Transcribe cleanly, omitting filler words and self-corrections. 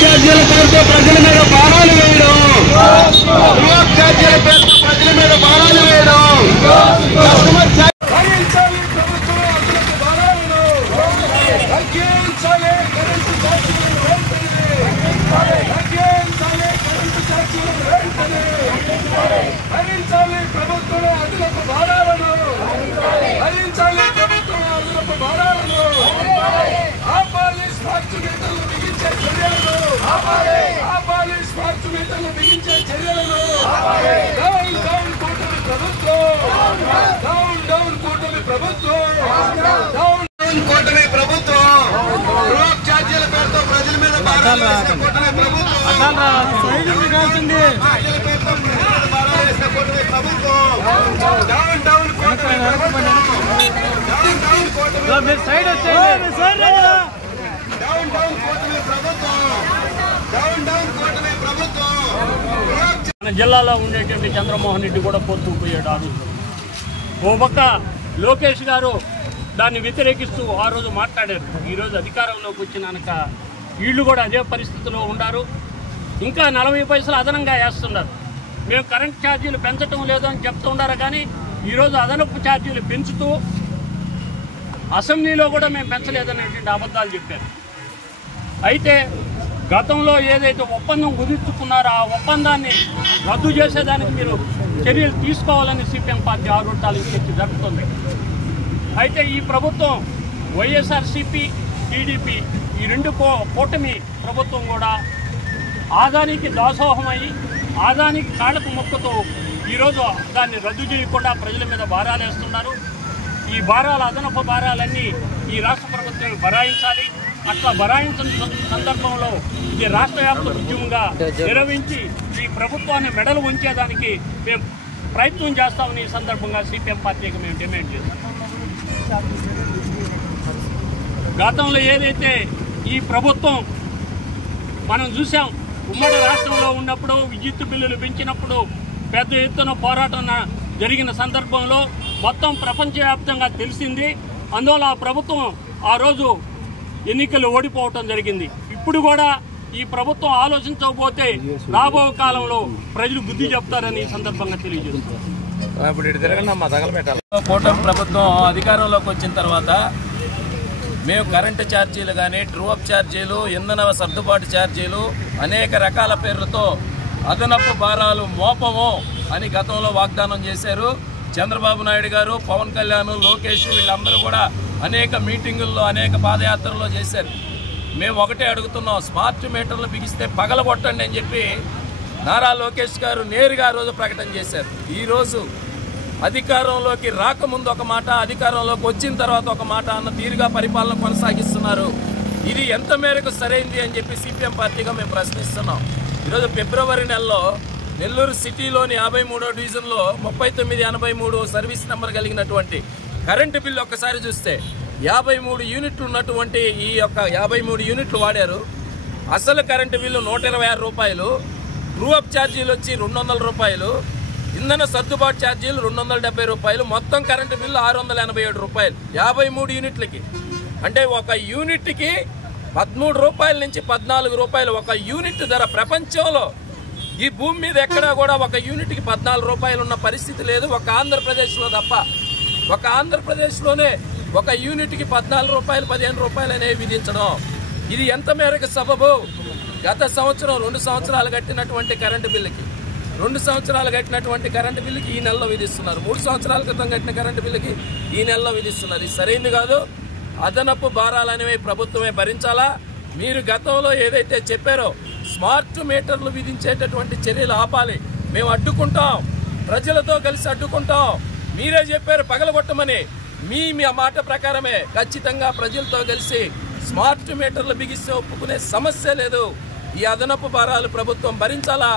ఛార్జీల పేరుతో ప్రజల మీద భారాలు వేయడం, ఛార్జీల పేరుతో ప్రజల మీద భారాలు వేయడం, తగ్గించాలి ప్రభుత్వం అదనపు భారాలను, తగ్గించాలి కరెంటు ఛార్జీలను వెంటనే, తగ్గించాలి కరెంటు ఛార్జీలను వెంటనే, భరించాలి ప్రభుత్వం అదనపు భారాలను, భరించాలి ప్రభుత్వం అదనపు భారాలను, ఆపాలి స్మార్ట్ మీటర్లు బిగించే చర్యలను, ఆపాలి స్మార్ట్ మీటర్లు బిగించే చర్యలను, డౌన్ డౌన్ కూటమి ప్రభుత్వం, డౌన్ డౌన్ కూటమి ప్రభుత్వం, డౌన్ డౌన్ కూటమి ప్రభుత్వం, రూప్ ఛార్జీల పేరుతో ప్రజల మీద భారాలు వేసిన కూటమి ప్రభుత్వం, ఛార్జీల పేరుతో ప్రజల మీద భారాలు వేసిన కూటమి ప్రభుత్వం, డౌన్ డౌన్ కూటమి ప్రభుత్వం, డౌన్ డౌన్ కూటమి డౌన్ డౌన్ కూటమి ప్రభుత్వం, డౌన్ డౌన్ కూటమి ప్రభుత్వం. మన జిల్లాలో ఉండేటువంటి చంద్రమోహన్ రెడ్డి కూడా పోతుకుపోయాడు. ఆ రోజు ఓ పక్క లోకేష్ గారు దాన్ని వ్యతిరేకిస్తూ ఆ రోజు మాట్లాడారు. ఈరోజు అధికారంలోకి వచ్చినాక వీళ్ళు కూడా అదే పరిస్థితిలో ఉన్నారు. ఇంకా 40 పైసలు అదనంగా వేస్తున్నారు. మేము కరెంట్ ఛార్జీలు పెంచడం లేదు అని చెప్తున్నారు, కానీ ఈరోజు అదనపు ఛార్జీలు పెంచుతూ అసెంబ్లీలో కూడా మేము పెంచలేదనేటువంటి అబద్ధాలు చెప్పారు. అయితే గతంలో ఏదైతే ఒప్పందం కుదుర్చుకున్నారో ఆ ఒప్పందాన్ని రద్దు చేసేదానికి మీరు చర్యలు తీసుకోవాలని సిపిఎం పార్టీ ఆరోగ్యాలు చర్చ జరుగుతుంది. అయితే ఈ ప్రభుత్వం వైఎస్ఆర్సీపీ, టీడీపీ ఈ రెండు కూటమి ప్రభుత్వం కూడా ఆదానికి దాసోహమై ఆదానికి కాళ్ళకు మొక్కుతూ ఈరోజు దాన్ని రద్దు చేయకుండా ప్రజల మీద భారాలు వేస్తున్నారు. ఈ భారాలు అదనపు భారాలన్నీ ఈ రాష్ట్ర ప్రభుత్వం భరాయించాలి. అట్లా భరాయించిన సందర్భంలో ఇది రాష్ట్ర వ్యాప్త ఉద్యమంగా నిర్వహించి ఈ ప్రభుత్వాన్ని మెడలు ఉంచేదానికి మేము ప్రయత్నం చేస్తామని ఈ సందర్భంగా సిపిఎం పార్టీకి మేము డిమాండ్ చేస్తాం. గతంలో ఏదైతే ఈ ప్రభుత్వం మనం చూసాం, ఉమ్మడి రాష్ట్రంలో ఉన్నప్పుడు విద్యుత్ బిల్లులు పెంచినప్పుడు పెద్ద ఎత్తున పోరాటం జరిగిన సందర్భంలో మొత్తం ప్రపంచవ్యాప్తంగా తెలిసింది. అందువల్ల ఆ ప్రభుత్వం ఆ రోజు ఎన్నికలు ఓడిపోవటం జరిగింది. ఇప్పుడు కూడా ఈ ప్రభుత్వం ఆలోచించకపోతే రాబో కాలంలో ప్రజలు బుద్ధి చెప్తారని ఈ సందర్భంగా తెలియజేస్తున్నారు. కూటమి ప్రభుత్వం అధికారంలోకి వచ్చిన తర్వాత మేము కరెంటు ఛార్జీలు కానీ, ట్రూఅప్ ఛార్జీలు, ఇంధన సర్దుబాటు ఛార్జీలు అనేక రకాల పేర్లతో అదనపు భారాలు మోపము అని గతంలో వాగ్దానం చేశారు. చంద్రబాబు నాయుడు గారు, పవన్ కళ్యాణ్, లోకేష్ వీళ్ళందరూ కూడా అనేక మీటింగుల్లో అనేక పాదయాత్రల్లో చేశారు. మేము ఒకటే అడుగుతున్నాం, స్మార్ట్ మీటర్లు బిగిస్తే పగలగొట్టండి అని చెప్పి నారా లోకేష్ గారు నేరుగా ఆ రోజు ప్రకటన చేశారు. ఈరోజు అధికారంలోకి రాకముందు ఒక మాట, అధికారంలోకి వచ్చిన తర్వాత ఒక మాట అన్న తీరుగా పరిపాలన కొనసాగిస్తున్నారు. ఇది ఎంత మేరకు సరైంది అని చెప్పి సిపిఎం పార్టీగా మేము ప్రశ్నిస్తున్నాం. ఈరోజు ఫిబ్రవరి నెలలో నెల్లూరు సిటీలోని 53వ డివిజన్లో 3983 సర్వీస్ నెంబర్ కలిగినటువంటి కరెంటు బిల్లు ఒక్కసారి చూస్తే 53 యూనిట్లు ఉన్నటువంటి ఈ యొక్క 53 యూనిట్లు వాడారు. అసలు కరెంటు బిల్లు 126 రూపాయలు, ట్రూఅప్ ఛార్జీలు వచ్చి 200 రూపాయలు, ఇంధన సర్దుబాటు ఛార్జీలు 270 రూపాయలు, మొత్తం కరెంటు బిల్లు 687 రూపాయలు 53 యూనిట్లకి. అంటే ఒక యూనిట్కి 13 రూపాయల నుంచి 14 రూపాయలు ఒక యూనిట్ ధర. ప్రపంచంలో ఈ భూమి మీద ఎక్కడా కూడా ఒక యూనిట్కి 14 రూపాయలు ఉన్న పరిస్థితి లేదు, ఒక ఆంధ్రప్రదేశ్లో తప్ప. ఒక ఆంధ్రప్రదేశ్లోనే ఒక యూనిట్కి 14 రూపాయలు 15 రూపాయలు అనేవి విధించడం ఇది ఎంత మేరకు సబబు? గత సంవత్సరం 2 సంవత్సరాలు కట్టినటువంటి కరెంటు బిల్లుకి 2 సంవత్సరాలు కట్టినటువంటి కరెంటు బిల్లుకి ఈ నెలలో విధిస్తున్నారు. 3 సంవత్సరాల క్రితం కట్టిన కరెంటు బిల్లుకి ఈ నెలలో విధిస్తున్నారు. ఇది సరైంది కాదు. అదనపు భారాలు అనేవి ప్రభుత్వమే భరించాలా. మీరు గతంలో ఏదైతే చెప్పారో స్మార్ట్ మీటర్లు విధించేటటువంటి చర్యలు ఆపాలి, మేము అడ్డుకుంటాం, ప్రజలతో కలిసి అడ్డుకుంటాం. మీరే చెప్పారు పగలగొట్టమని. మీ మాట ప్రకారమే ఖచ్చితంగా ప్రజలతో కలిసి స్మార్ట్ మీటర్లు బిగిస్తే ఒప్పుకునే సమస్య లేదు. ఈ అదనపు భారాలు ప్రభుత్వం భరించాలా.